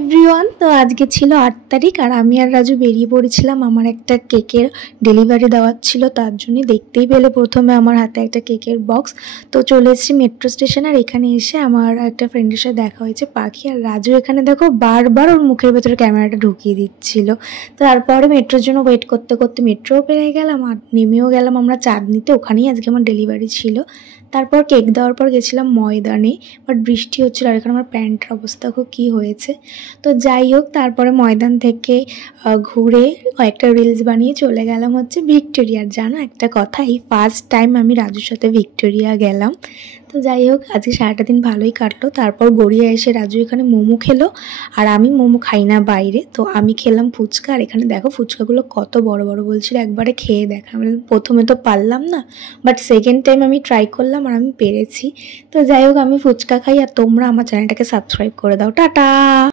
Everyone, তো আজকে ছিল ৮ তারিখ আর আমি আর রাজু বেরিয়ে পড়েছিলাম। আমার একটা কেকের ডেলিভারি দেওয়ার ছিল, তার জন্য দেখতেই পেলে প্রথমে আমার হাতে একটা কেকের বক্স। তো চলে এসেছি মেট্রো স্টেশন, আর এখানে এসে আমার একটা ফ্রেন্ডের সাথে দেখা হয়েছে, পাখি। আর রাজু এখানে দেখো বারবার ওর মুখের ভেতরে ক্যামেরাটা ঢুকিয়ে দিচ্ছিল। তো তারপরে মেট্রোর জন্য ওয়েট করতে করতে মেট্রোও পেরিয়ে গেলাম আর নেমেও গেলাম আমরা চাঁদনিতে। ওখানেই আজকে আমার ডেলিভারি ছিল। তারপর কেক দেওয়ার পর গেছিলাম ময়দানে, বাট বৃষ্টি হচ্ছিল আর এখানে আমার প্যান্টের অবস্থা খুব কী হয়েছে। তো যাই হোক, তারপরে ময়দান থেকে ঘুরে কয়েকটা রিলস বানিয়ে চলে গেলাম হচ্ছে ভিক্টোরিয়ার। জানো একটা কথা, এই ফার্স্ট টাইম আমি রাজুর সাথে ভিক্টোরিয়া গেলাম। তো যাই হোক, আজকে সারাটা দিন ভালোই কাটলো। তারপর গড়িয়া এসে রাজু এখানে মোমো খেলো, আর আমি মোমো খাই না বাইরে, তো আমি খেলাম ফুচকা। আর এখানে দেখো ফুচকাগুলো কত বড় বড়, বলছিল একবারে খেয়ে দেখা। প্রথমে তো পারলাম না, বাট সেকেন্ড টাইম আমি ট্রাই করলাম আর আমি পেরেছি। তো যাই হোক, আমি ফুচকা খাই, আর তোমরা আমার চ্যানেলটাকে সাবস্ক্রাইব করে দাও। টাটা।